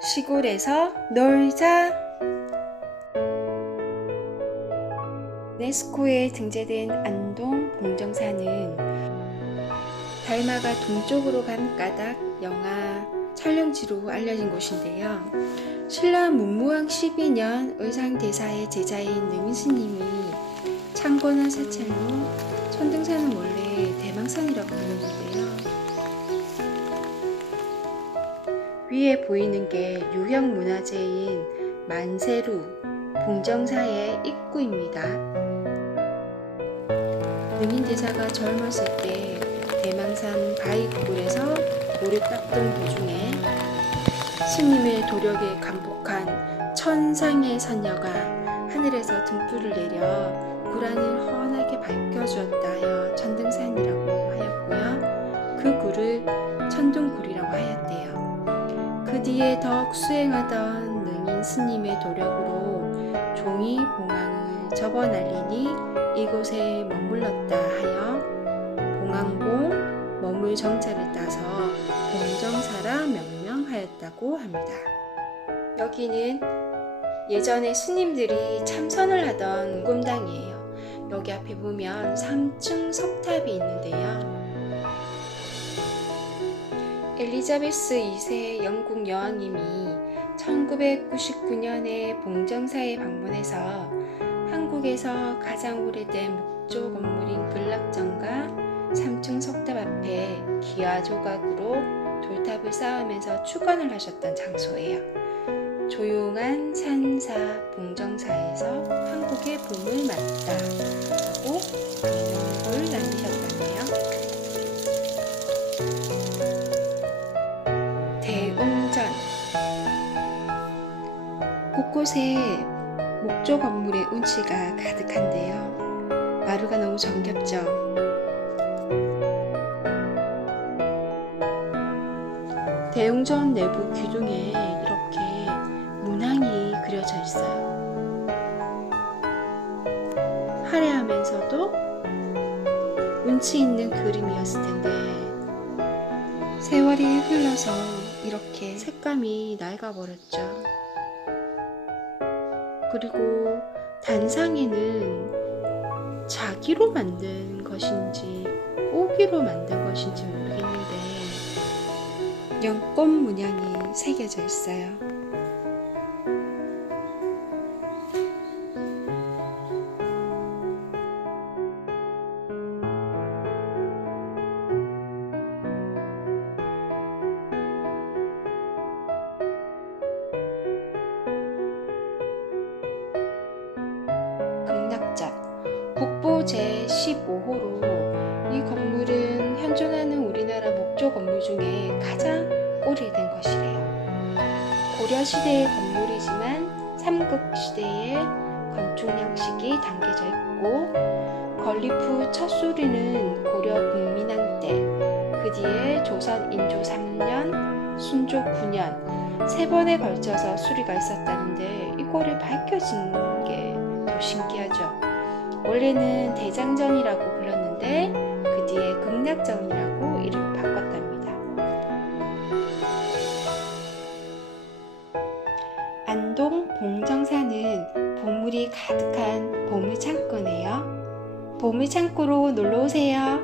시골에서 놀자. 네스코에 등재된 안동 봉정사는 달마가 동쪽으로 간 까닭 영화 촬영지로 알려진 곳인데요. 신라 문무왕 12년 의상대사의 제자인 능인스님이 창고나 사찰로 천등산은 원래 대망산이라고 불렸는데요. 위에 보이는 게 유형 문화재인 만세루 봉정사의 입구입니다. 능인 대사가 젊었을 때 대망산 바위굴에서 모를 닦던 도중에 스님의 도력에 감복한 천상의 선녀가 하늘에서 등불을 내려 굴안을 환하게 밝혀주었다 하여 천등산이라고 하였고요. 그 굴을 천둥굴이라고 하였대요. 그 뒤에 더욱 수행하던 능인 스님의 도력으로 종이 봉황을 접어 날리니 이곳에 머물렀다 하여 봉황봉 머물 정자를 따서 봉정사라 명명하였다고 합니다. 여기는 예전에 스님들이 참선을 하던 곰당이에요. 여기 앞에 보면 3층 석탑이 있는데요. 엘리자베스 2세 영국 여왕님이 1999년에 봉정사에 방문해서 한국에서 가장 오래된 묵조 건물인 불락정과 3층 석탑 앞에 기와 조각으로 돌탑을 쌓으면서 축원을 하셨던 장소예요. 조용한 산사 봉정사에서 한국의 봄을 맞다 하고 곳곳에 목조 건물의 운치가 가득한데요. 마루가 너무 정겹죠. 대웅전 내부 기둥에 이렇게 문항이 그려져 있어요. 화려하면서도 운치 있는 그림이었을 텐데 세월이 흘러서 이렇게 색감이 낡아버렸죠. 그리고 단상에는 자기로 만든 것인지 오기로 만든 것인지 모르겠는데 연꽃 문양이 새겨져 있어요. 극락전 국보 제15호로 이 건물은 현존하는 우리나라 목조 건물 중에 가장 오래된 것이래요. 고려 시대의 건물이지만 삼국 시대의 건축 양식이 담겨져 있고 건립 첫 수리는 고려 국민왕 때, 그 뒤에 조선 인조 3년, 순조 9년 세 번에 걸쳐서 수리가 있었다는데 이거를 밝혀진 게 더 신기하죠. 원래는 대장정이라고 불렀는데 그 뒤에 극락정이라고 이름을 바꿨답니다. 안동 봉정사는 보물이 가득한 보물창고네요. 보물창고로 놀러 오세요.